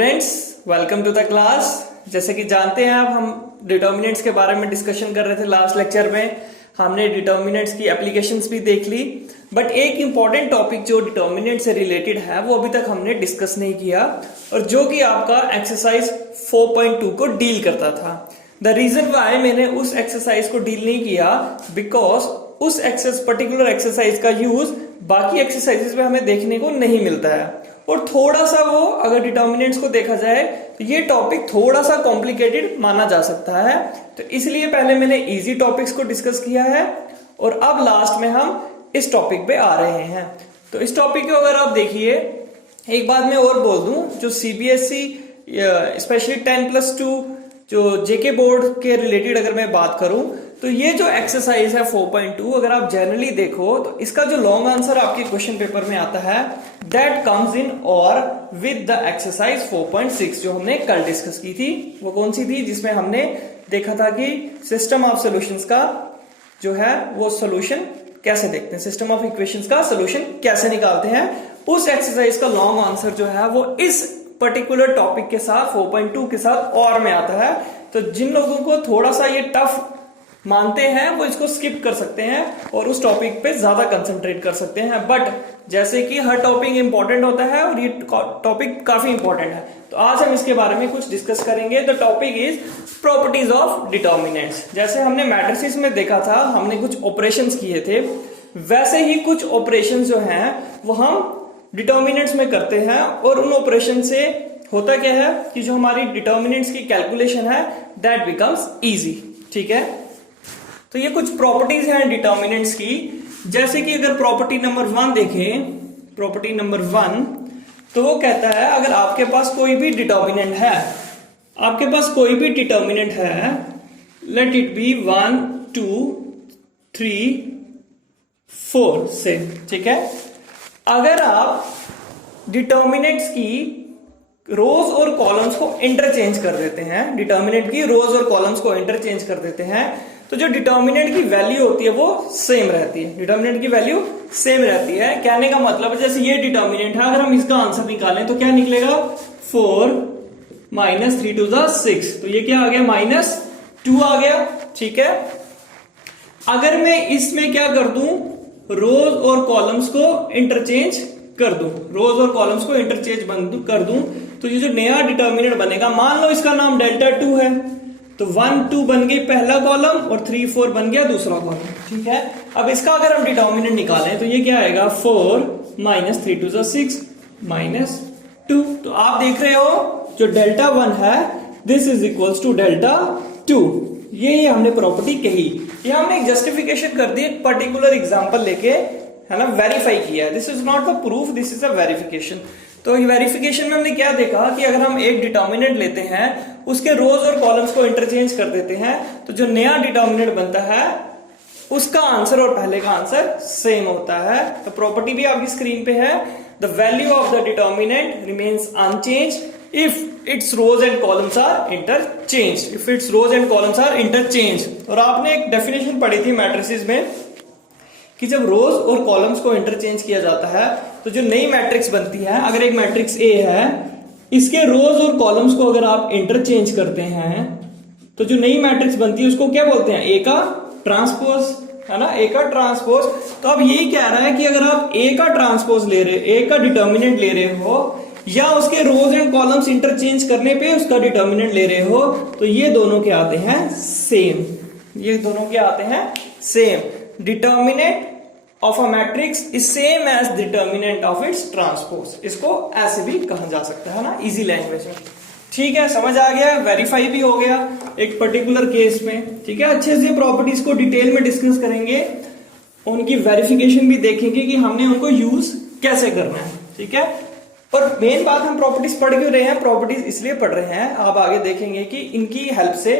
Students, welcome to the class. जैसे कि जानते हैं, अब हम डिटर्मिनेंट्स के बारे में डिस्कशन कर रहे थे। लास्ट लेक्चर में हमने डिटर्मिनेंट्स की एप्लीकेशंस भी देख ली, बट एक इंपॉर्टेंट टॉपिक जो डिटर्मिनेंट से रिलेटेड है वो अभी तक हमने डिस्कस नहीं किया, और जो कि आपका एक्सरसाइज 4.2 को डील करता था। द रीजन वाई मैंने उस एक्सरसाइज को डील नहीं किया, बिकॉज उस पर्टिकुलर एक्सरसाइज का यूज बाकी एक्सरसाइजेस में हमें देखने को नहीं मिलता है, और थोड़ा सा वो अगर डिटर्मिनेंट्स को देखा जाए तो ये टॉपिक थोड़ा सा कॉम्प्लिकेटेड माना जा सकता है। तो इसलिए पहले मैंने इजी टॉपिक्स को डिस्कस किया है, और अब लास्ट में हम इस टॉपिक पे आ रहे हैं। तो इस टॉपिक को अगर आप देखिए, एक बात मैं और बोल दूं, जो सीबीएसई स्पेशली 10+2 जो जेके बोर्ड के रिलेटेड अगर मैं बात करूं, तो ये जो एक्सरसाइज है 4.2, अगर आप जनरली देखो तो इसका जो लॉन्ग आंसर आपके क्वेश्चन पेपर में आता है, दैट कम्स इन और विद द एक्सरसाइज 4.6 जो हमने कल डिस्कस की थी। वो कौन सी थी? जिसमें हमने देखा था कि सिस्टम ऑफ सॉल्यूशंस का जो है वो सॉल्यूशन कैसे देखते हैं, सिस्टम ऑफ इक्वेशंस का सॉल्यूशन कैसे निकालते हैं। उस एक्सरसाइज का लॉन्ग आंसर जो है वो इस पर्टिकुलर टॉपिक के साथ 4.2 के साथ और में आता है। तो जिन लोगों को थोड़ा सा ये टफ मानते हैं वो इसको स्किप कर सकते हैं और उस टॉपिक पे ज्यादा कंसंट्रेट कर सकते हैं। बट जैसे कि हर टॉपिक इंपॉर्टेंट होता है और ये टॉपिक काफी इंपॉर्टेंट है, तो आज हम इसके बारे में कुछ डिस्कस करेंगे। The topic is properties of determinants. जैसे हमने मैट्रिसेस में देखा था, हमने कुछ ऑपरेशंस किए थे, वैसे ही कुछ ऑपरेशंस जो हैं वो हम डिटर्मिनेंट्स में करते हैं, और उन ऑपरेशन से होता क्या है कि जो हमारी डिटर्मिनेंट्स की कैलकुलेशन है दैट बिकम्स इजी। ठीक है, तो ये कुछ प्रॉपर्टीज हैं डिटर्मिनेंट्स की। जैसे कि अगर प्रॉपर्टी नंबर 1 देखें, प्रॉपर्टी नंबर 1 तो वो कहता है अगर आपके पास कोई भी डिटर्मिनेंट है, आपके पास कोई भी डिटर्मिनेंट है, लेट इट बी 1 2 3 4 से, ठीक है, अगर आप डिटर्मिनेंट्स की रोज और कॉलम्स को इंटरचेंज कर देते हैं, डिटर्मिनेंट की रोज और कॉलम्स को इंटरचेंज कर देते हैं, तो जो डिटर्मिनेंट की वैल्यू होती है वो सेम रहती है। डिटर्मिनेंट की वैल्यू सेम रहती है। कहने का मतलब जैसे ये डिटर्मिनेंट है, अगर हम इसका आंसर निकालें तो क्या निकलेगा? 4 - 3 × 6, तो ये क्या आ गया? -2 आ गया। ठीक है, अगर मैं इसमें क्या कर दूं, रोज और कॉलम्स को इंटरचेंज कर दूं, रोज और कॉलम्स को इंटरचेंज कर दूं, तो ये जो नया डिटर्मिनेंट बनेगा, मान लो इसका नाम डेल्टा 2 है, तो 1 2 बन गई पहला कॉलम और 3 4 बन गया दूसरा कॉलम। ठीक है, अब इसका अगर हम डिटर्मिनेंट निकालें तो ये क्या आएगा? 4 - 3 × 6 -2। तो आप देख रहे हो जो डेल्टा 1 है this is equals to delta 2। ये हमने प्रॉपर्टी कही, ये हमने एक जस्टिफिकेशन कर दी, एक पर्टिकुलर एग्जांपल लेके, है ना, वेरीफाई किया है। This is not the proof, this is a verification. तो वेरिफिकेशन में हमने क्या देखा कि अगर हम एक डिटर्मिनेंट लेते हैं, उसके रोज और कॉलम्स को इंटरचेंज कर देते हैं, तो जो नया डिटर्मिनेंट बनता है उसका आंसर और पहले का आंसर सेम होता है। तो प्रॉपर्टी भी आपकी स्क्रीन पे है, the value of the determinant remains unchanged if its rows and columns are interchanged, if its rows and columns are interchanged. और आपने एक डेफिनेशन पढ़ी थी मैट्रिसेस में कि जब रोज और कॉलम्स को इंटरचेंज किया जाता है तो जो नई मैट्रिक्स बनती है, अगर एक मैट्रिक्स ए है, इसके रोज और कॉलम्स को अगर आप इंटरचेंज करते हैं तो जो नई मैट्रिक्स बनती है उसको क्या बोलते हैं? ए का ट्रांसपोज, है ना, ए का ट्रांसपोज। तो अब यही कह रहा है कि अगर आप ए का ट्रांसपोज ले रहे, ए का डिटर्मिनेंट ले रहे हो, या उसके रोज एंड कॉलम्स इंटरचेंज करने पे उसका डिटर्मिनेंट ले रहे हो, तो ये दोनों क्या आते हैं? सेम। ये दोनों क्या आते हैं? Same. Determinant of a matrix is same as determinant of its transpose. इसको ऐसे भी कहा जा सकता है ना, इजी लैंग्वेज में। ठीक है, समझ आ गया, वेरीफाई भी हो गया एक पर्टिकुलर केस में। ठीक है, अच्छे से प्रॉपर्टीज को डिटेल में डिस्कस करेंगे, उनकी वेरिफिकेशन भी देखेंगे कि हमने उनको यूज कैसे करना है। ठीक है, और मेन बात, हम प्रॉपर्टीज पढ़ क्यों रहे हैं? प्रॉपर्टीज इसलिए पढ़ रहे हैं, आप आगे देखेंगे कि इनकी हेल्प से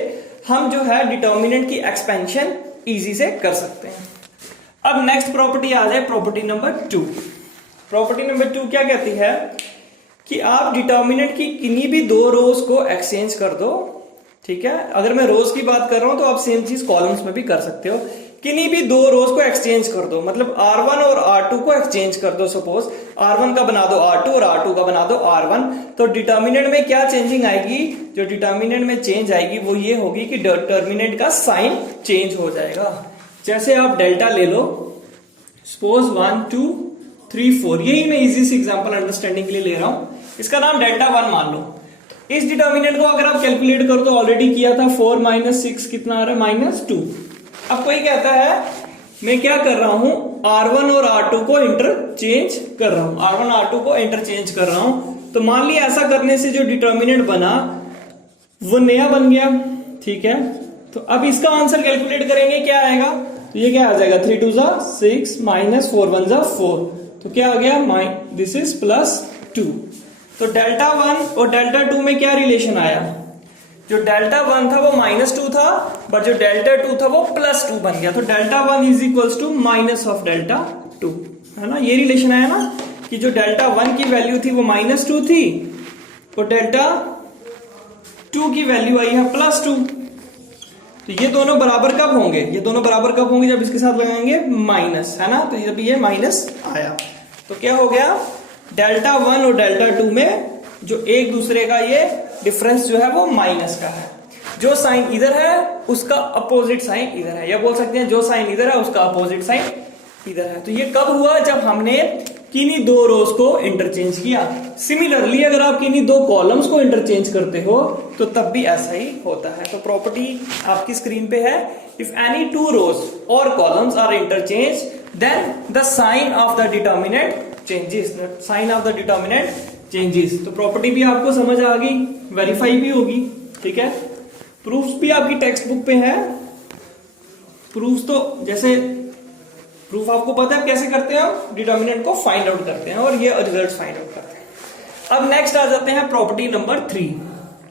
हम जो है डिटर्मिनेंट की एक्सपेंशन इजी से कर सकते हैं। अब नेक्स्ट प्रॉपर्टी आ जाए, प्रॉपर्टी नंबर 2। प्रॉपर्टी नंबर 2 क्या कहती है कि आप डिटर्मिनेंट की किन्हीं भी 2 रोज को एक्सचेंज कर दो। ठीक है, अगर मैं रोज की बात कर रहा हूं तो आप सेम चीज कॉलम्स में भी कर सकते हो। किन्हीं भी दो रोज को एक्सचेंज कर दो, मतलब R1 और R2 को एक्सचेंज कर दो। सपोज R1 का बना दो R2 और R2 का बना दो R1, तो डिटर्मिनेंट में क्या चेंजिंग आएगी? जो डिटर्मिनेंट में चेंज आएगी वो ये होगी कि डिटर्मिनेंट का साइन चेंज हो जाएगा। जैसे आप डेल्टा ले लो, सपोज 1 2 3 4, यही मैं इजी से एग्जांपल अंडरस्टैंडिंग के लिए ले रहा हूं, इसका नाम डेल्टा 1 मान लो। इस डिटर्मिनेंट को अगर आप कैलकुलेट करो तो ऑलरेडी किया था, 4 माइनस 6 कितना आ रहा है? -2। अब कोई कहता है मैं क्या कर रहा हूं, R1 और R2 को इंटरचेंज कर रहा हूं, R1 R2 को इंटरचेंज कर रहा हूं। तो मान लिया ऐसा करने से जो डिटर्मिनेंट बना वो नया बन गया, ठीक है। तो अब इसका आंसर कैलकुलेट करेंगे, क्या आएगा? तो ये क्या आ जाएगा? 3 2 6 माइनस 4 1 4, तो क्या आ गया? This is +2। तो डेल्टा 1 और डेल्टा 2 में क्या रिलेशन आया? जो डेल्टा 1 था वो -2 था, बट जो डेल्टा 2 था वो +2 बन गया। तो delta 1 is equals to minus of delta 2, है ना। ये रिलेशन आया ना कि जो डेल्टा 1 की वैल्यू थी वो -2 थी और डेल्टा 2 की वैल्यू आई है +2। तो ये दोनों बराबर कब होंगे? ये दोनों बराबर कब होंगे? जब इसके साथ लगाएंगे माइनस, है ना। तो जब ये माइनस आया तो क्या हो गया? डेल्टा 1 और डेल्टा 2 में जो एक दूसरे का ये डिफरेंस जो है वो माइनस का है। जो साइन इधर है उसका अपोजिट साइन इधर है, या बोल सकते हैं जो साइन इधर है उसका अपोजिट साइन इधर है। तो ये कब हुआ? जब हमने किन्हीं दो रोज को इंटरचेंज किया। सिमिलरली अगर आप किन्हीं दो कॉलम्स को इंटरचेंज करते हो तो तब भी ऐसा ही होता है। तो प्रॉपर्टी आपकी स्क्रीन पे है, इफ एनी टू रोज और columns are interchange then the sign of the determinant changes, sign of the determinant changes. तो प्रॉपर्टी भी आपको समझ आ गई, वेरीफाई भी होगी, ठीक है। प्रूफ्स भी आपकी टेक्स्ट बुक पे है। प्रूफ्स तो जैसे प्रूफ आपको पता है कैसे करते हैं, हम डिटर्मिनेंट को फाइंड आउट करते हैं और ये रिजल्ट फाइंड आउट करते हैं। अब नेक्स्ट आ जाते हैं प्रॉपर्टी नंबर 3।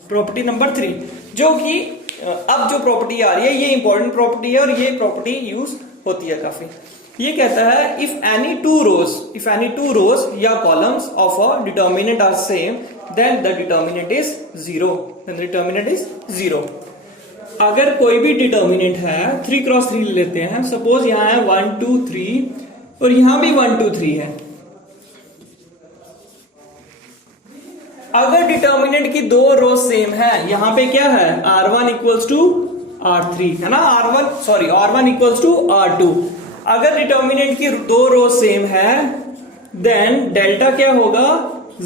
प्रॉपर्टी नंबर 3 जो कि अब जो प्रॉपर्टी आ रही है ये इंपॉर्टेंट प्रॉपर्टी है और ये प्रॉपर्टी यूज होती है काफी। ये कहता है इफ एनी टू रोज या columns of a determinant are same then the determinant is 0, then the determinant is 0। अगर कोई भी डिटर्मिनेंट है 3 क्रॉस 3 लेते हैं, सपोज यहां है 1 2 3 और यहां भी 1 2 3 है। अगर डिटर्मिनेंट की दो रो सेम है, यहां पे क्या है R1 इक्वल्स टू R3 है ना, R1 इक्वल्स टू R2। अगर डिटर्मिनेंट की दो रो सेम है देन डेल्टा क्या होगा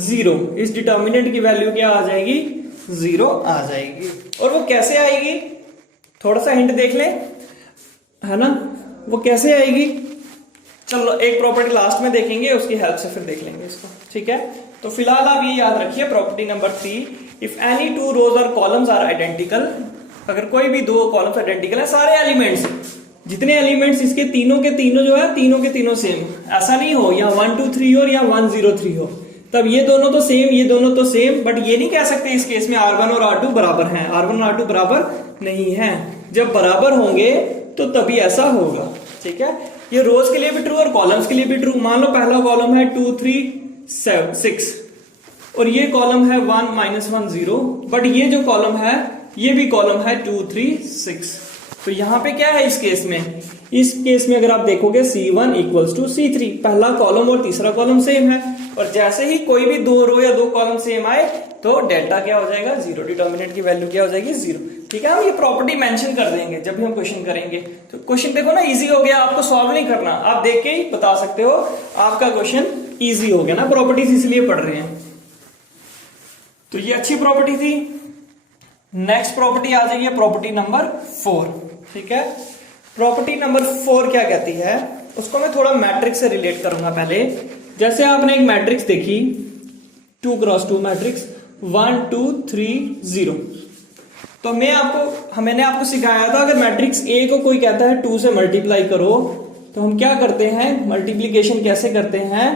0। इस डिटर्मिनेंट की वैल्यू क्या आ जाएगी 0 आ जाएगी। और वो कैसे आएगी थोड़ा सा हिंट देख ले, है ना, वो कैसे आएगी। चलो एक प्रॉपर्टी लास्ट में देखेंगे, उसकी हेल्प से फिर देख लेंगे इसको, ठीक है। तो फिलहाल आप ये याद रखिए property number 3, if any two rows और कॉलम्स आर आइडेंटिकल, अगर कोई भी दो कॉलम्स आइडेंटिकल है, सारे एलिमेंट्स जितने एलिमेंट्स इसके तीनों के तीनों जो है तीनों के तीनों सेम, ऐसा नहीं हो या 1 2 3 हो या 1 0 3 हो, तब ये दोनों तो सेम ये दोनों तो सेम, बट ये नहीं कह सकते इस केस में R1 और R2 बराबर हैं। R1 और R2 बराबर नहीं है। जब बराबर होंगे तो तभी ऐसा होगा, ठीक है। ये रोज के लिए भी ट्रू और कॉलम्स के लिए भी ट्रू। मान लो पहला कॉलम है 2 3 7 6 और ये कॉलम है 1 -1 0, बट ये जो कॉलम है ये भी कॉलम है 2 3 6। तो यहां पे क्या है इस केस में, इस केस में अगर आप देखोगे C1 इक्वल्स टू C3, पहला कॉलम और तीसरा कॉलम सेम है, और जैसे ही कोई भी दो रो या दो कॉलम सेम आए तो डेल्टा क्या हो जाएगा 0, डिटर्मिनेंट की वैल्यू क्या हो जाएगी 0, ठीक है। हम ये प्रॉपर्टी मेंशन कर देंगे जब भी हम क्वेश्चन करेंगे। तो क्वेश्चन देखो ना इजी हो गया, आपको सॉल्व नहीं करना, आप देख के ही बता सकते हो, आपका क्वेश्चन इजी हो गया ना, प्रॉपर्टीज इसलिए पढ़ रहे हैं। तो ये अच्छी प्रॉपर्टी थी। नेक्स्ट प्रॉपर्टी आ जाएगी प्रॉपर्टी नंबर 4, ठीक है। प्रॉपर्टी नंबर 4 क्या कहती है, उसको मैं थोड़ा मैट्रिक्स से रिलेट करूंगा पहले। जैसे आपने एक मैट्रिक्स देखी 2 क्रॉस 2 मैट्रिक्स 1 2 3 0, तो मैंने आपको सिखाया था अगर मैट्रिक्स ए को कोई कहता है 2 से मल्टीप्लाई करो तो हम क्या करते हैं, मल्टीप्लीकेशन कैसे करते हैं,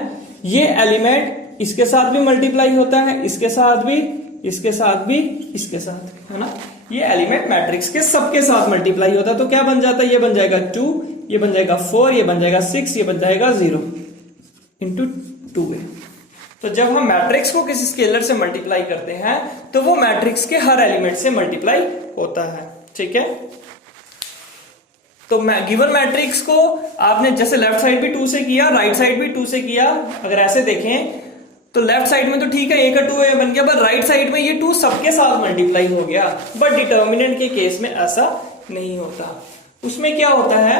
ये एलिमेंट इसके साथ भी मल्टीप्लाई होता है, इसके साथ भी, इसके साथ भी, इसके साथ भी, है ना। ये एलिमेंट मैट्रिक्स के सबके साथ मल्टीप्लाई होता है, तो क्या बन जाता है, ये बन जाएगा 2, ये बन जाएगा 4, ये बन जाएगा 6, ये बन जाएगा 0 इंटू 2a। तो जब हम मैट्रिक्स को किसी स्केलर से मल्टीप्लाई करते हैं तो वो मैट्रिक्स के हर एलिमेंट से मल्टीप्लाई होता है, ठीक है। तो गिवन मैट्रिक्स को आपने जैसे लेफ्ट साइड भी 2 से किया, राइट साइड भी 2 से किया, अगर ऐसे देखें तो लेफ्ट साइड में तो ठीक है, ए का 2 बन गया, पर राइट साइड में ये 2 सबके साथ मल्टीप्लाई हो गया। बट डिटर्मिनेंट के केस में ऐसा नहीं होता। उसमें क्या होता है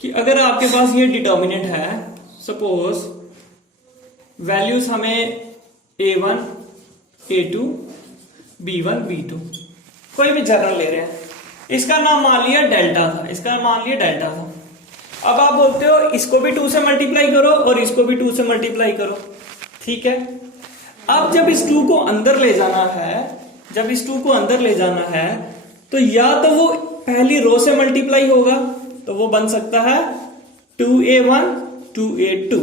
कि अगर आपके पास ये डिटर्मिनेंट है, सपोज वैल्यूज हमें a1, a2, b1, b2, कोई भी जनरल ले रहे हैं, इसका नाम मान लिया डेल्टा था, इसका मान लिया डेल्टा था। अब आप बोलते हो इसको भी 2 से मल्टीप्लाई करो और इसको भी 2 से मल्टीप्लाई करो, ठीक है। अब जब इस 2 को अंदर ले जाना है, जब इस 2 को अंदर ले जाना है, तो या तो वो पहली रो से मल्टीप्लाई होगा, तो वो बन सकता है 2a1, 2a2।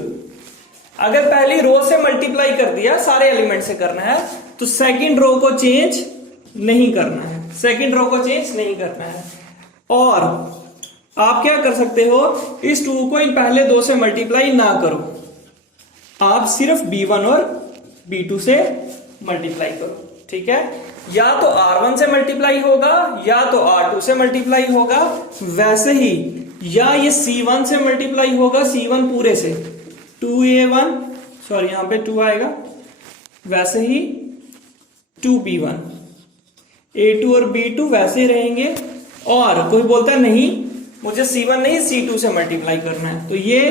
अगर पहली रो से मल्टीप्लाई कर दिया, सारे एलिमेंट से करना है, तो सेकंड रो को चेंज नहीं करना है, सेकंड रो को चेंज नहीं करना है। और आप क्या कर सकते हो, इस 2 को इन पहले 2 से मल्टीप्लाई ना करो, आप सिर्फ b1 और b2 से मल्टीप्लाई करो, ठीक है। या तो r1 से मल्टीप्लाई होगा या तो r2 से मल्टीप्लाई होगा, वैसे ही या ये c1 से मल्टीप्लाई होगा, c1 पूरे से 2a1, सॉरी यहां पे 2 आएगा, वैसे ही 2b1, a2 और b2 वैसे रहेंगे। और कोई बोलता है नहीं मुझे c1 नहीं c2 से मल्टीप्लाई करना है, तो ये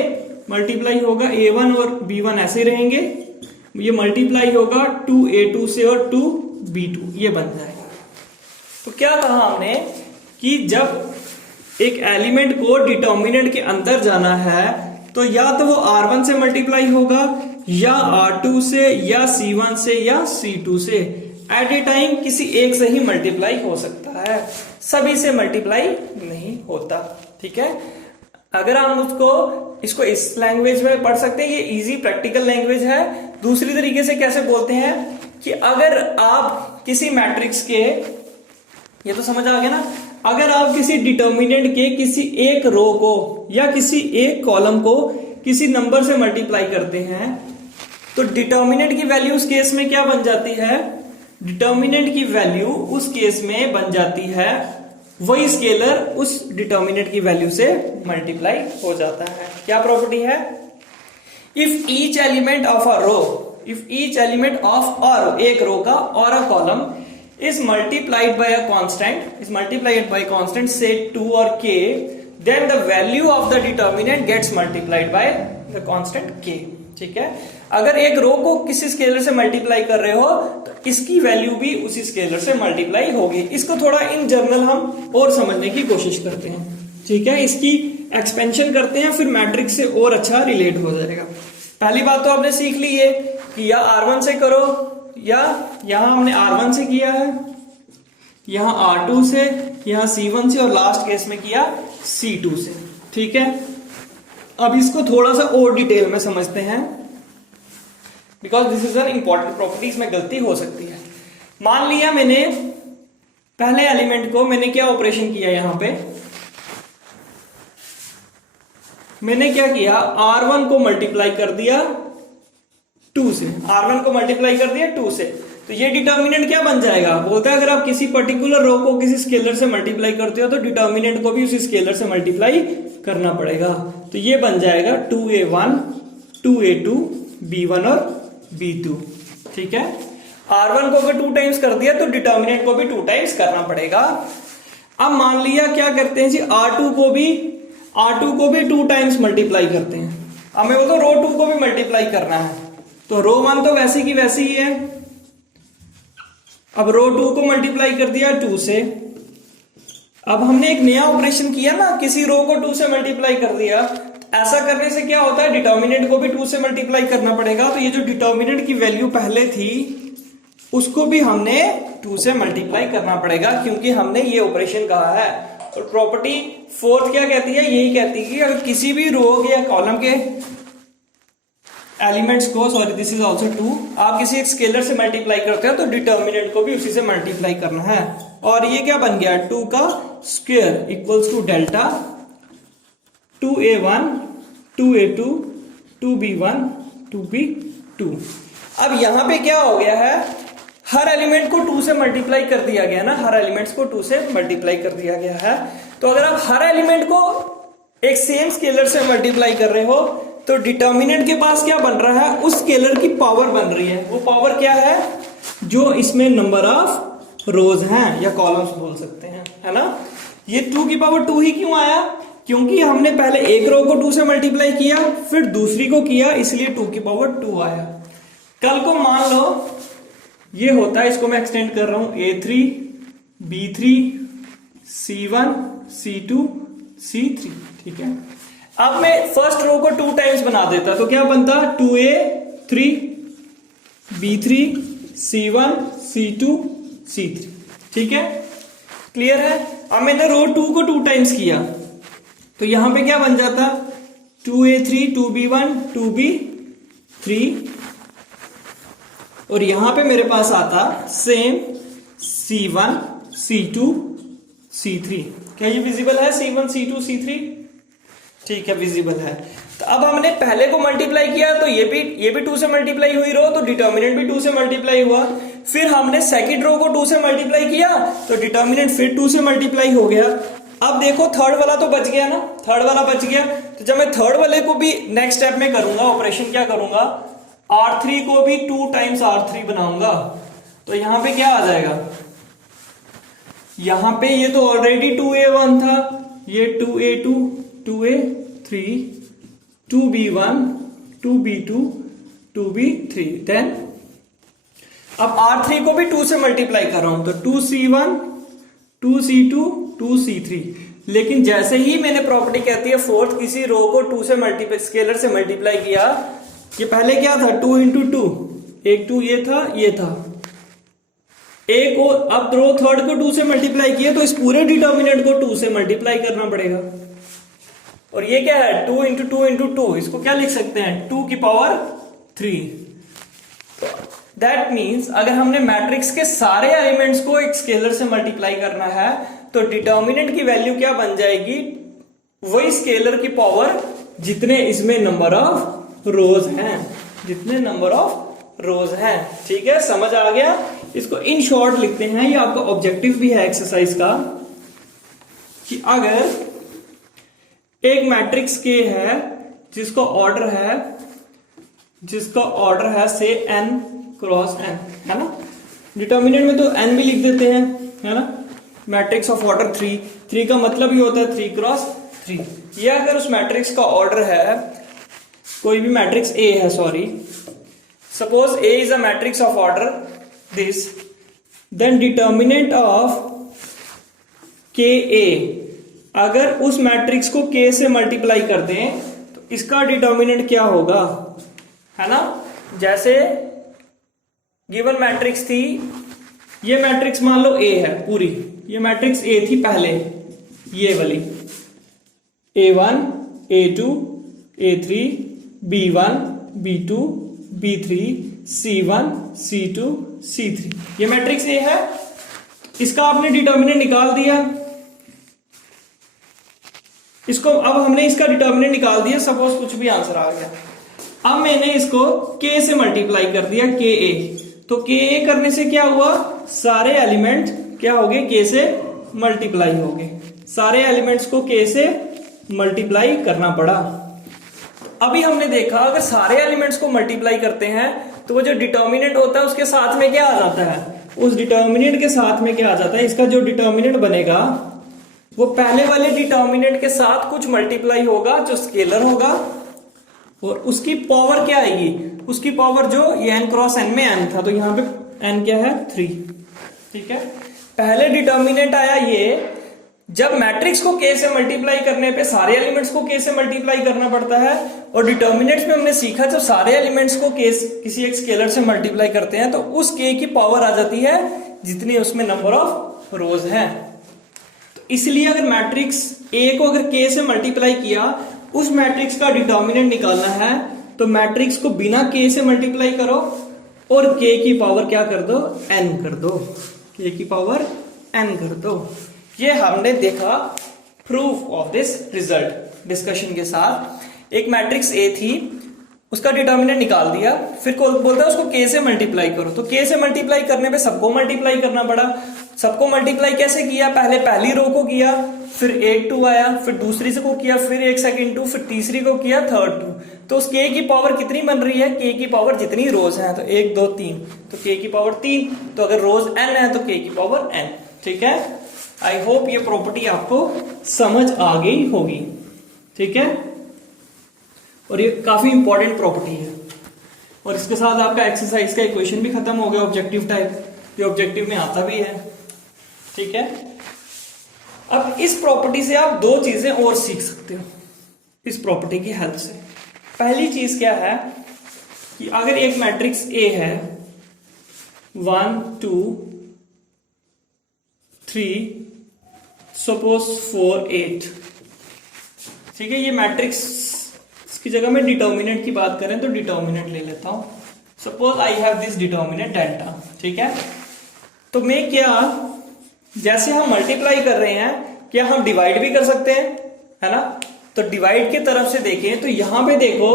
मल्टीप्लाई होगा a1 और b1 ऐसे रहेंगे, ये मल्टीप्लाई होगा 2a2 से और 2b2, ये बन जाएगा। तो क्या कहा हमने कि जब एक एलिमेंट को डिटर्मिनेंट के अंदर जाना है, तो या तो वो r1 से मल्टीप्लाई होगा या r2 से या c1 से या c2 से, एट ए टाइम किसी एक से ही मल्टीप्लाई हो सकता है, सभी से मल्टीप्लाई नहीं होता, ठीक है। अगर हम इसको इस लैंग्वेज में पढ़ सकते हैं, ये इजी प्रैक्टिकल लैंग्वेज है। दूसरी तरीके से कैसे बोलते हैं कि अगर आप किसी मैट्रिक्स के, ये तो समझ आ गया ना, अगर आप किसी डिटर्मिनेंट के किसी एक रो को या किसी एक कॉलम को किसी नंबर से मल्टीप्लाई करते हैं, तो डिटर्मिनेंट की वैल्यू उस केस में क्या बन जाती है, डिटर्मिनेंट की वैल्यू उस केस में बन जाती है वही स्केलर उस डिटर्मिनेंट की वैल्यू से मल्टीप्लाई हो जाता है। क्या प्रॉपर्टी है, if each element of a row, if each element of a row, एक रो का or a column is multiplied by a constant say 2 or k, then the value of the determinant gets multiplied by the constant k, ठीक है। अगर एक रो को किसी scalar से multiply कर रहे हो तो इसकी वैल्यू भी उसी स्केलर से मल्टीप्लाई होगी। इसको थोड़ा इन जनरल हम और समझने की कोशिश करते हैं, ठीक है। इसकी एक्सपेंशन करते हैं, फिर मैट्रिक्स से और अच्छा रिलेट हो जाएगा। पहली बात तो आपने सीख ली है कि या r1 से करो या यहां हमने r1 से किया है, यहां r2 से, यहां c1 से और लास्ट केस में किया c2 से, ठीक है। अब इसको थोड़ा सा और डिटेल में समझते हैं, because this is an important property, इसमें गलती हो सकती है। मान लिया मैंने पहले एलिमेंट को मैंने क्या ऑपरेशन किया, यहां पे मैंने क्या किया, r1 को मल्टीप्लाई कर दिया 2 से, r1 को मल्टीप्लाई कर दिया 2 से, तो ये डिटर्मिनेंट क्या बन जाएगा, बोलता है अगर आप किसी पर्टिकुलर रो को किसी स्केलर से मल्टीप्लाई करते हो तो डिटर्मिनेंट को भी उसी स्केलर से मल्टीप्लाई करना पड़ेगा। तो ये बन जाएगा 2a1, 2a2, b1 और b2, ठीक है। r1 को अगर 2 टाइम्स कर दिया तो डिटर्मिनेंट को भी 2 टाइम्स करना पड़ेगा। अब मान लिया क्या करते हैं जी, r2 को भी 2 टाइम्स मल्टीप्लाई करते हैं। अब मैं बोलता हूं रो 2 को भी मल्टीप्लाई करना है, तो रो 1 तो वैसी की वैसी ही है। अब रो 2 को मल्टीप्लाई कर दिया 2 से। अब हमने एक नया ऑपरेशन किया ना, किसी रो को 2 से मल्टीप्लाई कर दिया। ऐसा करने से क्या होता है, डिटर्मिनेंट को भी 2 से मल्टीप्लाई करना पड़ेगा। तो ये जो डिटर्मिनेंट की वैल्यू पहले थी उसको भी हमने 2 से मल्टीप्लाई करना पड़ेगा, क्योंकि हमने ये ऑपरेशन कहा है। और प्रॉपर्टी 4th क्या कहती है, यही कहती है कि अगर किसी भी रो या कॉलम के एलिमेंट्स को, सॉरी दिस इज आल्सो 2, आप किसी एक स्केलर से मल्टीप्लाई करते हो तो डिटर्मिनेंट को भी उसी से मल्टीप्लाई करना है। और ये क्या बन गया, 2 का square equals to delta 2a1, 2a2, 2b1, 2b2। अब यहां पे क्या हो गया है, हर एलिमेंट को 2 से मल्टीप्लाई कर दिया गया ना, हर एलिमेंट्स को 2 से मल्टीप्लाई कर दिया गया है। तो अगर आप हर एलिमेंट को एक सेम स्केलर से मल्टीप्लाई कर रहे हो तो डिटर्मिनेंट के पास क्या बन रहा है, उस स्केलर की पावर बन रही है। वो पावर क्या है, जो इसमें नंबर ऑफ रोज हैं या कॉलम्स बोल सकते हैं, है ना। ये 2 की पावर 2 ही क्यों आया, क्योंकि हमने पहले एक रो को 2 से मल्टीप्लाई किया, फिर दूसरी को किया, इसलिए 2 की पावर 2 आया। कल को मान लो ये होता है, इसको मैं एक्सटेंड कर रहा हूं, A3 B3 C1 C2 C3, ठीक है। अब मैं फर्स्ट रो को 2 टाइम्स बना देता तो क्या बनता, 2A3 B3 C1 C2 C3, ठीक है, क्लियर है। अब मैंने रो 2 को 2 टाइम्स किया तो यहां पे क्या बन जाता, 2A3 2B1 2B3, और यहां पे मेरे पास आता सेम C1 C2 C3। क्या ये विजिबल है, C1 C2 C3, ठीक है, विजिबल है। तो अब हमने पहले को मल्टीप्लाई किया तो ये भी 2 से मल्टीप्लाई हुई रो, तो डिटर्मिनेंट भी 2 से मल्टीप्लाई हुआ। फिर हमने सेकंड रो को 2 से मल्टीप्लाई किया तो डिटर्मिनेंट फिर 2 से मल्टीप्लाई हो गया। अब देखो थर्ड वाला तो बच गया ना, थर्ड वाला बच गया। तो जब मैं थर्ड वाले को भी नेक्स्ट स्टेप में करूंगा, ऑपरेशन क्या करूंगा, R3 को भी 2 टाइम्स R3 बनाऊंगा। तो यहां पे क्या आ जाएगा, यहां पे ये तो ऑलरेडी 2A1 था, ये 2A2 2A3 2B1 2B2 2B3, then अब R3 को भी 2 से मल्टीप्लाई कर रहा हूं तो 2C1 2C2 2C3। लेकिन जैसे ही मैंने प्रॉपर्टी कहती है फोर्थ किसी रो को 2 से मल्टीप्लाई स्केलर से मल्टीप्लाई किया, ये पहले क्या था 2 इंटू 2, एक 2 ये था एक, और अब रो थर्ड को 2 से मल्टीप्लाई किया तो इस पूरे डिटर्मिनेंट को 2 से मल्टीप्लाई करना पड़ेगा। और ये क्या है 2 इंटू 2 इंटू 2, इसको क्या लिख सकते हैं 2 की पावर 3। दैट मीन्स अगर हमने मैट्रिक्स के सारे एलिमेंट्स को एक स्केलर से मल्टीप्लाई करना है तो डिटर्मिनेंट की वैल्यू क्या बन जाएगी, वही स्केलर की पावर जितने इसमें नंबर ऑफ रोज हैं, जितने नंबर ऑफ रोज हैं, ठीक है, समझ आ गया। इसको इन शॉर्ट लिखते हैं, ये आपका ऑब्जेक्टिव भी है एक्सरसाइज का, कि अगर एक मैट्रिक्स के है जिसका ऑर्डर है से n क्रॉस n, है ना, डिटर्मिनेंट में तो n भी लिख देते हैं, है ना, मैट्रिक्स ऑफ ऑर्डर 3 का मतलब ही होता है 3 क्रॉस 3। ये अगर उस मैट्रिक्स का ऑर्डर है, कोई भी मैट्रिक्स A है, sorry, suppose A is a matrix of order this, then determinant of KA, अगर उस मैट्रिक्स को K से मल्टीप्लाई कर दें तो इसका डिटर्मिनेंट क्या होगा, है ना। जैसे गिवन मैट्रिक्स थी, ये मैट्रिक्स मान लो A है पूरी, ये मैट्रिक्स A थी पहले, ये वाली A1 A2 A3 B1 B2 B3 C1 C2 C3, ये मैट्रिक्स A है। इसका आपने डिटर्मिनेंट निकाल दिया, इसको अब हमने इसका डिटर्मिनेंट निकाल दिया, सपोज कुछ भी आंसर आ गया। अब मैंने इसको K से मल्टीप्लाई कर दिया, KA, तो KA करने से क्या हुआ, सारे एलिमेंट क्या हो गए, K से मल्टीप्लाई हो गए, सारे एलिमेंट्स को K से मल्टीप्लाई करना पड़ा। अभी हमने देखा अगर सारे एलिमेंट्स को मल्टीप्लाई करते हैं तो वो जो डिटर्मिनेंट होता है उसके साथ में क्या आ जाता है, उस डिटर्मिनेंट के साथ में क्या आ जाता है, इसका जो डिटर्मिनेंट बनेगा वो पहले वाले डिटर्मिनेंट के साथ कुछ मल्टीप्लाई होगा जो स्केलर होगा, और उसकी पावर क्या आएगी, उसकी पावर जो ये n क्रॉस n में n था, तो यहां पे n क्या है 3, ठीक है। पहले डिटर्मिनेंट आया ये, जब मैट्रिक्स को K से मल्टीप्लाई करने पे सारे एलिमेंट्स को K से मल्टीप्लाई करना पड़ता है, और डिटर्मिनेंट्स में हमने सीखा जब सारे एलिमेंट्स को K किसी एक स्केलर से मल्टीप्लाई करते हैं तो उस K की पावर आ जाती है जितनी उसमें नंबर ऑफ रोज हैं। तो इसलिए अगर मैट्रिक्स A को अगर K से मल्टीप्लाई किया, उस मैट्रिक्स का डिटर्मिनेंट निकालना है तो मैट्रिक्स को बिना K से मल्टीप्लाई करो और K की पावर क्या कर दो, n कर दो, K की पावर n कर दो। ये हमने देखा proof of this result discussion के साथ। एक मैट्रिक्स A थी, उसका डिटर्मिनेंट निकाल दिया, फिर बोलता है उसको K से मल्टीप्लाई करो, तो K से मल्टीप्लाई करने पे सबको मल्टीप्लाई करना पड़ा। सबको मल्टीप्लाई कैसे किया, पहले पहली रो को किया, फिर एक 2 आया, फिर दूसरी से को किया, फिर एक सेकंड 2, फिर तीसरी को किया थर्ड 2। तो उस k की पावर कितनी बन रही है, k की पावर जितनी रोज हैं, तो 1 2 3, तो k की पावर 3। तो अगर रोज n है तो k की पावर n। ठीक है, आई होप ये प्रॉपर्टी आपको समझ आ गई होगी। ठीक है, और ये काफी इंपॉर्टेंट प्रॉपर्टी है। और इसके साथ आपका एक्सरसाइज का इक्वेशन भी खत्म हो गया, ऑब्जेक्टिव टाइप, ये ऑब्जेक्टिव में आता भी है। ठीक है, अब इस प्रॉपर्टी से आप दो चीजें और सीख सकते हो इस प्रॉपर्टी की हेल्प से। पहली चीज क्या है कि अगर एक मैट्रिक्स A है 1 2 3 सपोज 4 8, ठीक है, ये मैट्रिक्स की जगह में डिटर्मिनेंट की बात करें तो डिटर्मिनेंट ले लेता हूं। Suppose I have this determinant delta. ठीक है, तो मैं क्या, जैसे हम मल्टीप्लाई कर रहे हैं, क्या हम डिवाइड भी कर सकते हैं, है ना। तो डिवाइड की तरफ से देखें तो यहां पे देखो,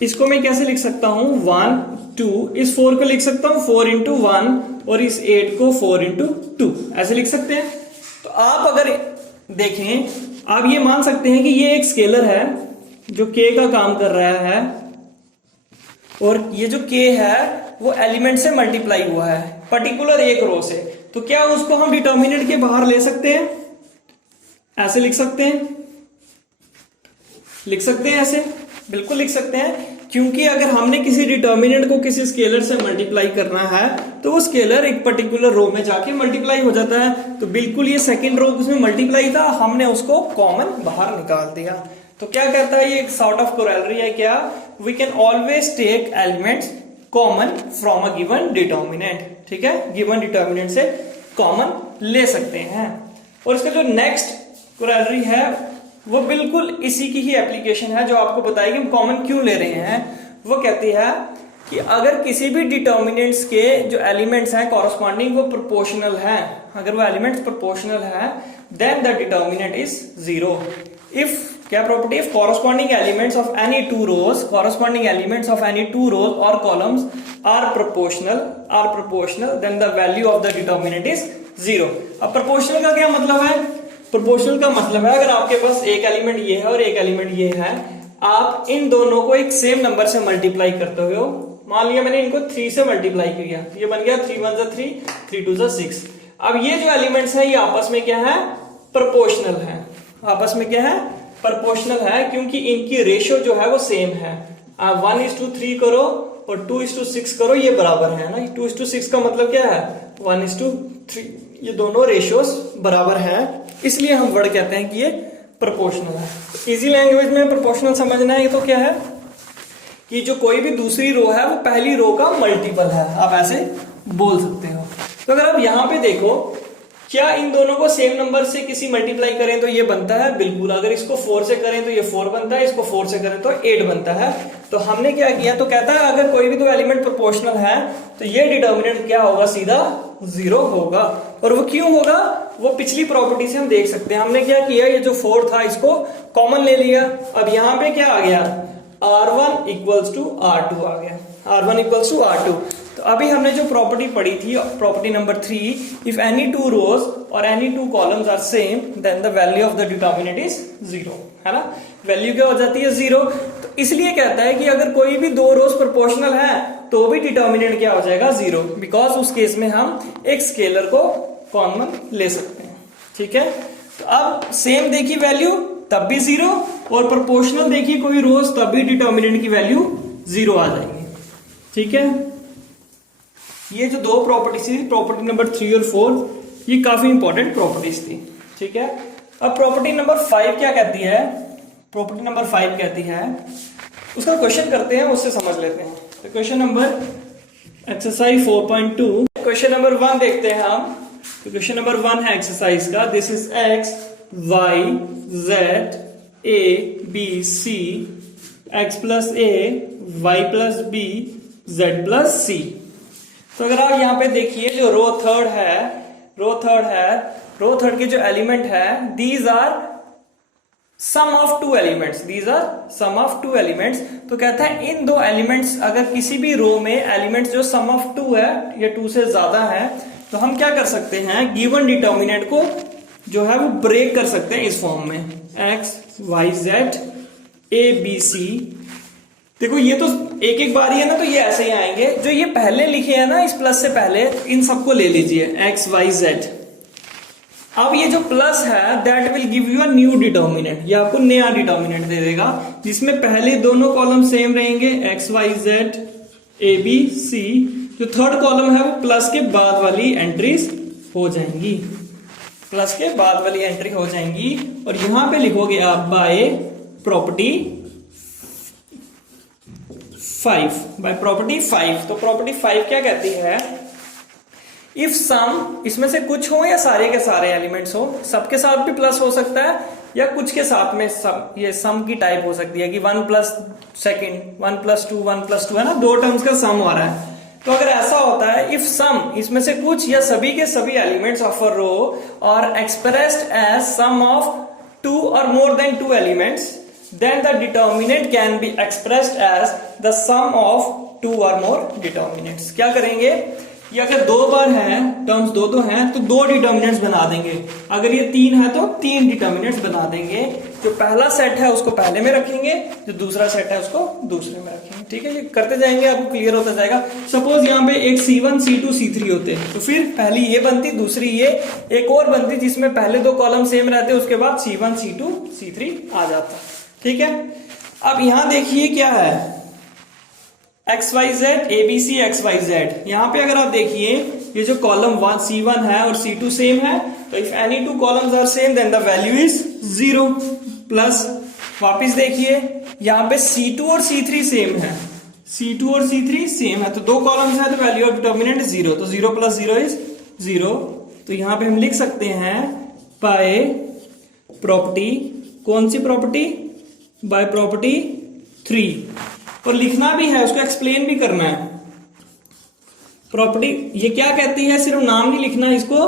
इसको मैं कैसे लिख सकता हूं 1 2, इस 4 को लिख सकता हूं 4 इंटू 1 और इस 8 को 4 इंटू 2, ऐसे लिख सकते हैं। तो आप अगर देखें, आप ये मान सकते हैं कि ये एक स्केलर है जो k का काम कर रहा है, और ये जो k है वो एलिमेंट से मल्टीप्लाई हुआ है पर्टिकुलर एक रो से। तो क्या उसको हम डिटर्मिनेंट के बाहर ले सकते हैं, ऐसे लिख सकते हैं, लिख सकते हैं ऐसे, बिल्कुल लिख सकते हैं। क्योंकि अगर हमने किसी डिटर्मिनेंट को किसी स्केलर से मल्टीप्लाई करना है तो वो स्केलर एक पर्टिकुलर रो में जाके मल्टीप्लाई हो जाता है। तो बिल्कुल ये सेकंड रो उसमें मल्टीप्लाई था, हमने उसको कॉमन बाहर निकाल दिया। तो क्या कहता है ये, एक सॉर्ट ऑफ कोरोलरी है क्या, we can always take elements common from a given determinant. ठीक है, गिवन डिटर्मिनेंट से कॉमन ले सकते हैं। और इसका जो नेक्स्ट कोरोलरी है वो बिल्कुल इसी की ही एप्लीकेशन है, जो आपको बताएगी हम कॉमन क्यों ले रहे हैं। वो कहती है कि अगर किसी भी डिटर्मिनेंट्स के जो एलिमेंट्स हैं कॉरस्पॉन्डिंग वो प्रोपोर्शनल हैं, अगर वो एलिमेंट्स प्रोपोर्शनल हैं, then the determinant is 0। If क्या property, if corresponding elements of any two rows, corresponding elements of any two rows और columns are proportional, then the value of the determinant is 0। अब proportional का क्या मतलब है, proportional का मतलब है अगर आपके पास एक एलिमेंट ये है और एक एलिमेंट ये है, आप इन दोनों को एक सेम नंबर से मल्टीप्लाई करते हो। मान लिया मैंने इनको 3 से मल्टीप्लाई किया, ये बन गया 3 1 3 3 2 6। अब ये जो एलिमेंट्स हैं ये आपस में क्या है, प्रोपोर्शनल है, आपस में क्या है, प्रोपोर्शनल है, क्योंकि इनकी रेशियो जो है वो सेम है। 1:3 करो और 2:6 करो, ये बराबर है ना। 2:6 का मतलब क्या है, 1:3, ये दोनों रेशियोस बराबर हैं, इसलिए हम वर्ड कहते हैं कि ये प्रोपोर्शनल है। इजी लैंग्वेज में प्रोपोर्शनल समझना है तो क्या है कि जो कोई भी दूसरी रो है वो पहली रो का मल्टीपल है, आप ऐसे बोल सकते हो। तो अगर आप यहां पे देखो, क्या इन दोनों को सेम नंबर से किसी मल्टीप्लाई करें तो ये बनता है, बिल्कुल। अगर इसको 4 से करें तो ये 4 बनता है, इसको 4 से करें तो 8 बनता है। तो हमने क्या किया, तो कहता है अगर कोई भी दो एलिमेंट प्रोपोर्शनल है तो ये डिटर्मिनेंट क्या होगा, सीधा 0 होगा। और वो क्यों होगा, वो पिछली प्रॉपर्टी से हम देख सकते हैं। हमने क्या किया, ये जो 4 था इसको कॉमन ले लिया। अब यहां पे क्या आ गया, R1 इक्वल्स टू R2 आ गया, R1 इक्वल्स टू R2। तो अभी हमने जो प्रॉपर्टी पढ़ी थी, property number 3, if any two rows or any two columns are same then the value of the determinant is 0, है ना। वैल्यू क्या हो जाती है, 0। तो इसलिए कहता है कि अगर कोई भी दो रोज प्रोपोर्शनल है तो भी डिटर्मिनेंट क्या हो जाएगा, 0, बिकॉज उस केस में हम एक स्केलर को कॉमन ले सकते हैं। ठीक है, तो अब सेम देखिए वैल्यू तब भी 0, और प्रोपोर्शनल देखिए कोई रोज तब भी डिटर्मिनेंट की वैल्यू 0 आ जाएगी। ठीक है, ये जो दो प्रॉपर्टीज थी, प्रॉपर्टी नंबर 3 और 4, ये काफी इंपॉर्टेंट प्रॉपर्टीज थी। ठीक है, अब प्रॉपर्टी नंबर 5 क्या कहती है, प्रॉपर्टी नंबर 5 कहती है, उसका क्वेश्चन करते हैं, उससे समझ लेते हैं। तो question number exercise 4.2, question number 1 देखते हैं हम। तो क्वेश्चन नंबर 1 है एक्सरसाइज का, this is x y z a b c x plus a y plus b z plus c। तो अगर आप यहाँ पे देखिए, जो रो थर्ड के जो एलिमेंट है, these are sum of two elements. तो कहता है इन दो एलिमेंट्स, अगर किसी भी रो में एलिमेंट्स जो सम ऑफ 2 है या 2 से ज्यादा है, तो हम क्या कर सकते हैं, गिवन डिटर्मिनेंट को जो है वो ब्रेक कर सकते हैं इस फॉर्म में, X Y Z A B C. देखो ये तो एक एक बार ही है ना, तो ये ऐसे ही आएंगे। जो ये पहले लिखे हैं ना इस प्लस से पहले, इन सबको ले लीजिए एक्स वाई जेड। अब ये जो प्लस है that will give you a new determinant, ये आपको नया डिटर्मिनेंट दे देगा जिसमें पहले दोनों कॉलम सेम रहेंगे, X Y Z A B C. जो थर्ड कॉलम है वो प्लस के बाद वाली एंट्रीज हो जाएंगी, प्लस के बाद वाली एंट्री हो जाएंगी। और यहां पे लिखोगे आप बाय प्रॉपर्टी 5, बाय प्रॉपर्टी 5। तो प्रॉपर्टी 5 क्या कहती है, इफ सम, इसमें से कुछ हो या सारे के सारे एलिमेंट्स हो, सबके साथ भी प्लस हो सकता है या कुछ के साथ में सम, ये सम की टाइप हो सकती है कि 1 प्लस सेकेंड 1 प्लस 2 1 प्लस 2 है ना, दो टर्म्स का सम हो रहा है। तो अगर ऐसा होता है, इफ सम, इसमें से कुछ या सभी के सभी एलिमेंट्स ऑफ अ रो और एक्सप्रेस्ड एज सम ऑफ 2 और more than 2 elements, then the determinant can be expressed as the sum of 2 or more determinants। क्या करेंगे, ये अगर दो बार है, टर्म्स दो हैं, तो 2 डिटर्मिनेंट्स बना देंगे। अगर ये 3 है तो 3 डिटर्मिनेंट्स बना देंगे। जो पहला सेट है उसको पहले में रखेंगे, जो दूसरा सेट है उसको दूसरे में रखेंगे। ठीक है, ये करते जाएंगे, आपको क्लियर होता जाएगा। सपोज यहाँ पे एक C1 C2 C3 होते, तो फिर पहली ये बनती, दूसरी ये, एक और बनती जिसमें पहले 2 कॉलम सेम रहते, उसके बाद C1 C2 C3 आ जाता। ठीक है, अब यहां देखिए क्या है, X Y Z A B C X Y Z. यहां पे अगर आप देखिए ये जो कॉलम C1 है और C2 सेम है, तो if any 2 columns are same then the value is 0 plus. वापिस देखिए यहां पे C2 और C3 सेम है, C2 और C3 सेम है, तो 2 कॉलम्स है तो वैल्यू ऑफ डिटर्मिनेंट 0, तो 0 प्लस 0 इज 0। तो यहां पे हम लिख सकते हैं बाय प्रॉपर्टी, कौन सी प्रॉपर्टी, बाय प्रॉपर्टी 3। और लिखना भी है, उसको एक्सप्लेन भी करना है। प्रॉपर्टी ये क्या कहती है, सिर्फ नाम नहीं लिखना, इसको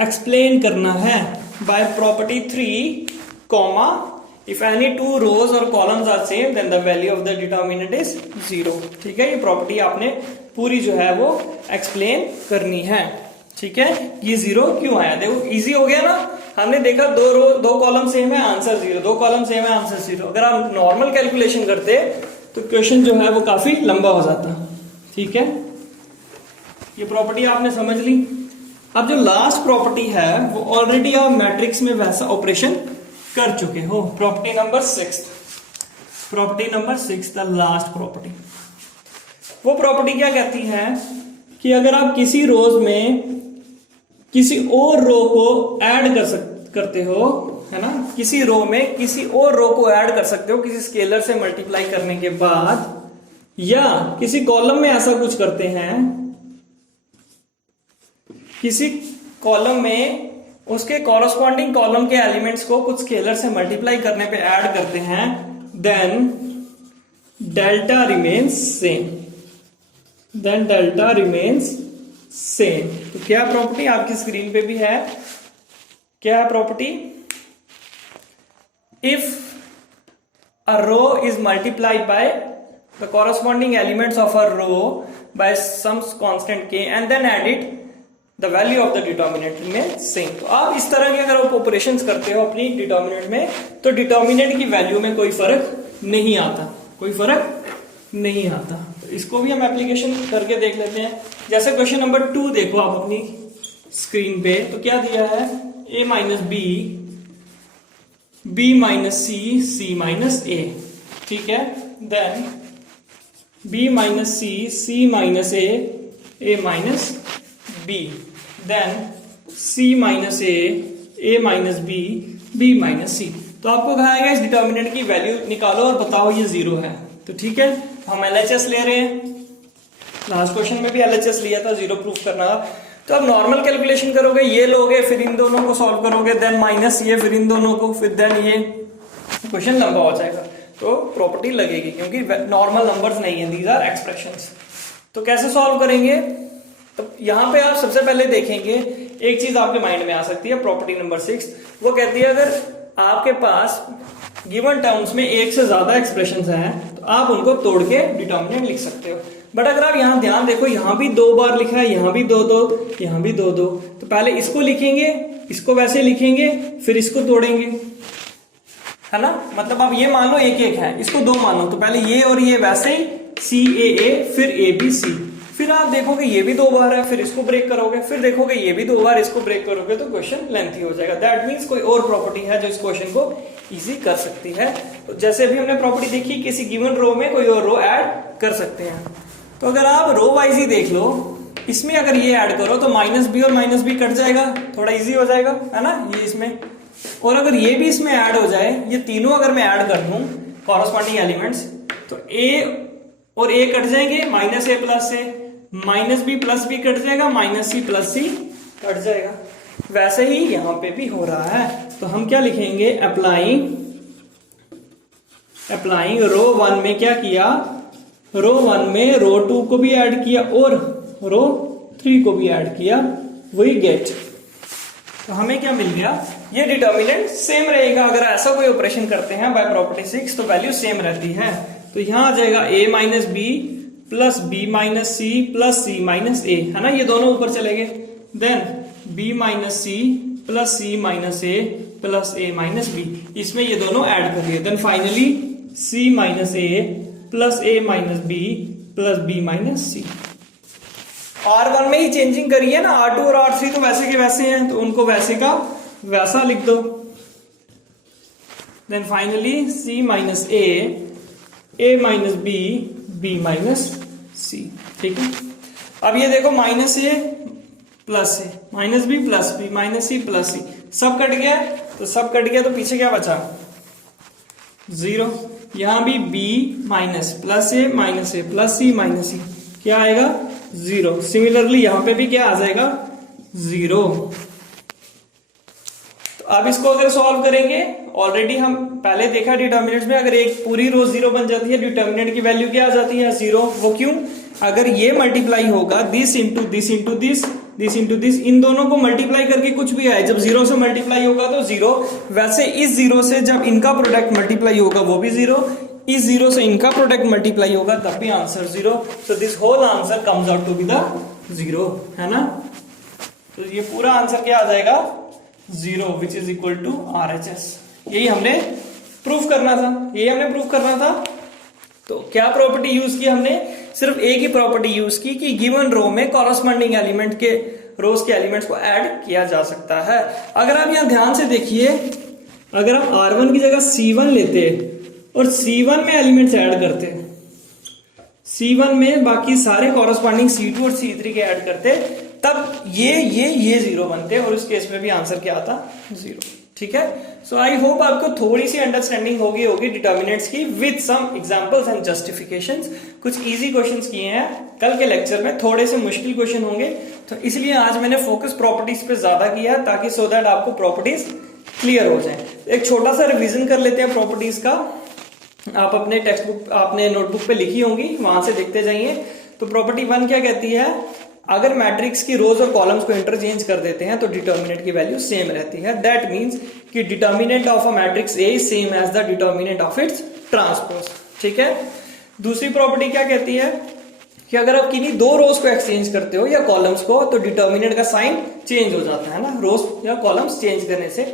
एक्सप्लेन करना है। By property 3 comma if any 2 rows और columns are same then the value of the determinant is 0। ठीक है, ये प्रॉपर्टी आपने पूरी जो है वो एक्सप्लेन करनी है। ठीक है, ये 0 क्यों आया, देखो इजी हो गया ना। हमने देखा 2 कॉलम सेम है, आंसर 0, 2 कॉलम सेम है, आंसर 0। अगर आप नॉर्मल कैलकुलेशन करते तो क्वेश्चन जो है वो काफी लंबा हो जाता। ठीक है, ये प्रॉपर्टी आपने समझ ली। अब जो लास्ट प्रॉपर्टी है वो ऑलरेडी आप मैट्रिक्स में वैसा ऑपरेशन कर चुके हो। Property number 6, property number 6 the last property. वो प्रॉपर्टी क्या कहती है कि अगर आप किसी रोज में किसी और रो को ऐड करते हो, है ना, किसी रो में किसी और रो को ऐड कर सकते हो किसी स्केलर से मल्टीप्लाई करने के बाद, या किसी कॉलम में ऐसा कुछ करते हैं, किसी कॉलम में उसके कॉरस्पॉन्डिंग कॉलम के एलिमेंट्स को कुछ स्केलर से मल्टीप्लाई करने पे ऐड करते हैं, then delta remains same, then delta remains same. तो क्या प्रॉपर्टी आपकी स्क्रीन पे भी है, क्या है property, if a row is multiplied by the corresponding elements of a row by some constant k and then added the value of the determinant में same. तो आप इस तरह के अगर आप ऑपरेशंस करते हो अपनी डिटर्मिनेंट में, तो डिटर्मिनेंट की वैल्यू में कोई फर्क नहीं आता, कोई फर्क नहीं आता। तो इसको भी हम एप्लीकेशन करके देख लेते हैं। जैसे क्वेश्चन नंबर 2 देखो आप अपनी स्क्रीन पे, तो क्या दिया है, a minus b, b minus c, c minus a। ठीक है, then b minus c, c minus a minus b, then c minus a minus b minus c। तो आपको कहा गया इस डिटर्मिनेंट की वैल्यू निकालो और बताओ ये 0 है। तो ठीक है, हम LHS ले रहे हैं, लास्ट क्वेश्चन में भी LHS लिया था, 0 प्रूफ करना। तो अब नॉर्मल कैलकुलेशन करोगे, ये लोगे फिर इन दोनों को सॉल्व करोगे, देन माइनस ये फिर इन दोनों को, फिर देन ये, क्वेश्चन लंबा हो जाएगा। तो प्रॉपर्टी लगेगी क्योंकि नॉर्मल नंबर्स नहीं है, दीज आर एक्सप्रेशंस। तो कैसे सॉल्व करेंगे, तो यहां पे आप सबसे पहले देखेंगे एक चीज आपके माइंड में आ सकती है, प्रॉपर्टी नंबर 6 वो कहती है अगर आपके पास गिवन टर्म्स में एक से ज्यादा एक्सप्रेशंस हैं तो आप उनको तोड़ के डिटर्मिनेंट लिख सकते हो। बट अगर आप यहाँ ध्यान देखो, यहाँ भी 2 बार लिखा है, यहाँ भी 2-2, यहाँ भी 2-2, तो पहले इसको लिखेंगे, इसको वैसे लिखेंगे, फिर इसको तोड़ेंगे, है ना। मतलब आप ये मान लो 1-1 है, इसको 2 मानो, तो पहले ये और ये वैसे ही CAA, फिर ABC, फिर आप देखोगे ये भी 2 बार है, फिर इसको ब्रेक करोगे, फिर देखोगे ये भी 2 बार, इसको ब्रेक करोगे, तो क्वेश्चन लेंथी हो जाएगा। दैट मीन्स कोई और प्रॉपर्टी है जो इस क्वेश्चन को इजी कर सकती है। तो जैसे अभी हमने प्रॉपर्टी देखी, किसी गिवन रो में कोई और रो ऐड कर सकते हैं। तो अगर आप रो वाइज ही देख लो, इसमें अगर ये ऐड करो तो -b और -b कट जाएगा, थोड़ा इजी हो जाएगा, है ना, ये इसमें। और अगर ये भी इसमें ऐड हो जाए, ये तीनों अगर मैं ऐड कर दूं कॉरस्पॉन्डिंग एलिमेंट्स, तो a और a कट जाएंगे, -a plus a, -b plus b cut जाएगा, -c प्लस c कट जाएगा। वैसे ही यहां पे भी हो रहा है। तो हम क्या लिखेंगे, अप्लाइंग रो 1 में क्या किया, रो 1 में रो 2 को भी ऐड किया और रो 3 को भी ऐड किया, वही गेट। तो हमें क्या मिल गया, ये डिटर्मिनेंट सेम रहेगा। अगर ऐसा कोई ऑपरेशन करते हैं बाय प्रॉपर्टी 6 तो वैल्यू सेम रहती है। तो यहां आ जाएगा a minus B plus B minus C plus C minus A, है ना, ये दोनों ऊपर चले गए। Then b minus C plus C minus A plus A minus B, इसमें ये दोनों ऐड कर लिए। Then finally c minus A plus A minus B plus B minus C. R1 में ही चेंजिंग करी है ना, R2 और R3 तो वैसे के वैसे हैं, तो उनको वैसे का वैसा लिख दो। Then finally c minus A minus B B minus C. ठीक है, अब ये देखो -a plus A minus B plus B minus C plus C, सब कट गया। तो सब कट गया तो पीछे क्या बचा, 0। यहां भी b माइनस प्लस ए प्लस सी माइनस सी, क्या आएगा 0। सिमिलरली यहां पे भी क्या आ जाएगा 0। तो अब इसको अगर सॉल्व करेंगे, ऑलरेडी हम पहले देखा डिटर्मिनेंट्स में, अगर एक पूरी रो 0 बन जाती है, डिटर्मिनेंट की वैल्यू क्या आ जाती है 0। वो क्यों, अगर ये मल्टीप्लाई होगा this into this into this this into this, इन दोनों को मल्टीप्लाई करके कुछ भी आए, जब 0 से मल्टीप्लाई होगा तो 0, वैसे इस 0 से जब इनका प्रोडक्ट मल्टीप्लाई होगा वो भी 0, इस 0 से इनका प्रोडक्ट मल्टीप्लाई होगा तब भी answer 0। So this whole answer comes out to be the 0, है ना। तो ये पूरा आंसर क्या आ जाएगा 0, which is equal to RHS। यही हमने प्रूफ करना था, तो क्या प्रॉपर्टी यूज की हमने, सिर्फ एक ही प्रॉपर्टी यूज की कि गिवन रो में कॉरस्पॉन्डिंग एलिमेंट के रोज के एलिमेंट्स को ऐड किया जा सकता है। अगर आप यहां ध्यान से देखिए, अगर आप R1 की जगह C1 लेते और C1 में एलिमेंट्स ऐड करते, C1 में बाकी सारे कॉरस्पॉन्डिंग C2 और C3 के ऐड करते, तब ये 0 बनते और उस केस में भी आंसर क्या आता 0। ठीक है, सो आई होप आपको थोड़ी सी अंडरस्टैंडिंग होगी डिटर्मिनेंट्स की with some examples and justifications. कुछ इजी क्वेश्चंस किए हैं, कल के लेक्चर में थोड़े से मुश्किल क्वेश्चन होंगे, तो इसलिए आज मैंने फोकस प्रॉपर्टीज पे ज्यादा किया है, ताकि सो दैट आपको प्रॉपर्टीज क्लियर हो जाए। एक छोटा सा रिविजन कर लेते हैं प्रॉपर्टीज का। आप अपने टेक्स्ट बुक, आपने नोटबुक पे लिखी होंगी, वहां से देखते जाइए। तो प्रॉपर्टी 1 क्या कहती है, अगर मैट्रिक्स की रोज और कॉलम्स को इंटरचेंज कर देते हैं तो डिटर्मिनेंट की वैल्यू सेम रहती है। दैट मींस कि determinant of a matrix A is same as the determinant of its transpose. ठीक है, दूसरी प्रॉपर्टी क्या कहती है कि अगर आप किन्हीं 2 रोज को एक्सचेंज करते हो या कॉलम्स को, तो डिटर्मिनेंट का साइन चेंज हो जाता है ना, रोज या कॉलम्स चेंज करने से।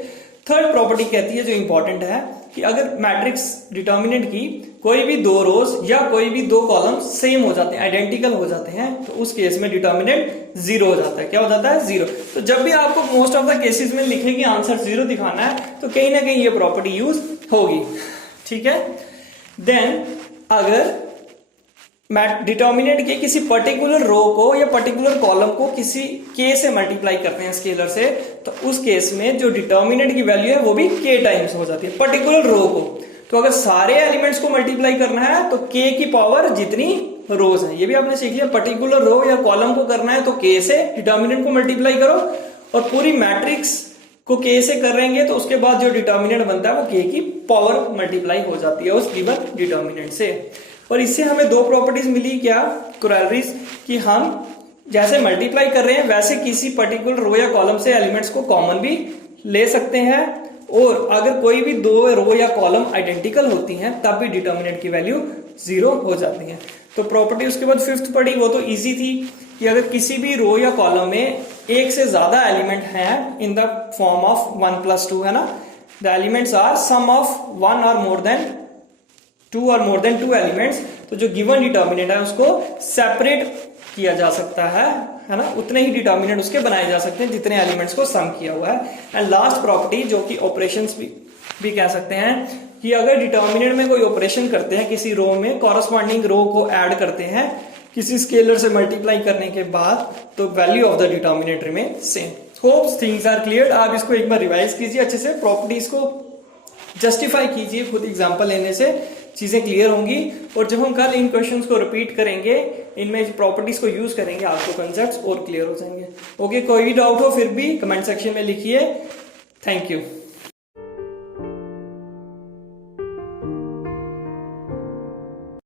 थर्ड प्रॉपर्टी कहती है, जो इंपॉर्टेंट है, कि अगर मैट्रिक्स डिटर्मिनेंट की कोई भी 2 रोज या कोई भी 2 कॉलम्स सेम हो जाते हैं, आइडेंटिकल हो जाते हैं, तो उस केस में डिटर्मिनेंट 0 हो जाता है। क्या हो जाता है 0। तो जब भी आपको मोस्ट ऑफ द केसेस में लिखे कि आंसर 0 दिखाना है, तो कहीं ना कहीं ये प्रॉपर्टी यूज होगी। ठीक है, देन अगर डिटर्मिनेंट के किसी पर्टिकुलर रो को या पर्टिकुलर कॉलम को किसी k से मल्टीप्लाई करते हैं स्केलर से, तो उस केस में जो डिटर्मिनेंट की वैल्यू है वो भी k टाइम्स हो जाती है पर्टिकुलर रो को। तो अगर सारे एलिमेंट्स को मल्टीप्लाई करना है तो k की पावर जितनी रोज है, ये भी आपने सीख लिया। पर्टिकुलर रो या कॉलम को करना है तो k से डिटर्मिनेंट को मल्टीप्लाई करो, और पूरी मैट्रिक्स को k से करेंगे तो उसके बाद जो डिटर्मिनेंट बनता है वो k की पावर मल्टीप्लाई हो जाती है उस गिवन डिटर्मिनेंट से। और इससे हमें 2 प्रॉपर्टीज मिली, क्या, कोरोलरीज, कि हम जैसे मल्टीप्लाई कर रहे हैं वैसे किसी पर्टिकुलर रो या कॉलम से एलिमेंट्स को कॉमन भी ले सकते हैं, और अगर कोई भी दो रो या कॉलम आइडेंटिकल होती हैं तब भी डिटर्मिनेंट की वैल्यू 0 हो जाती है। तो प्रॉपर्टी उसके बाद फिफ्थ पढ़ी, वो तो इजी थी कि अगर किसी भी रो या कॉलम में एक से ज्यादा एलिमेंट है इन द फॉर्म ऑफ 1 + 2 है ना, the elements are sum of 1 और मोर देन 2 एलिमेंट्स, तो जो गिवन डिटर्मिनेंट है उसको सेपरेट किया जा सकता है ना, उतने ही डिटर्मिनेंट उसके बनाए जा सकते हैं जितने एलिमेंट्स को सम किया हुआ है। एंड लास्ट प्रॉपर्टी जो कि ऑपरेशंस भी कह सकते हैं कि अगर डिटर्मिनेंट में कोई ऑपरेशन करते हैं किसी रो में, कॉरस्पॉन्डिंग रो को ऐड करते हैं किसी स्केलर से मल्टीप्लाई करने के बाद, तो value of the determinant remain same. Hope things are clear. आप इसको एक बार रिवाइज कीजिए अच्छे से, प्रॉपर्टीज को जस्टिफाई कीजिए, खुद एग्जांपल लेने से चीजें क्लियर होंगी। और जब हम कल इन क्वेश्चंस को रिपीट करेंगे, इनमें प्रॉपर्टीज को यूज करेंगे, आपको कंसेप्ट्स और क्लियर हो जाएंगे। ओके, कोई भी डाउट हो फिर भी कमेंट सेक्शन में लिखिए। Thank you.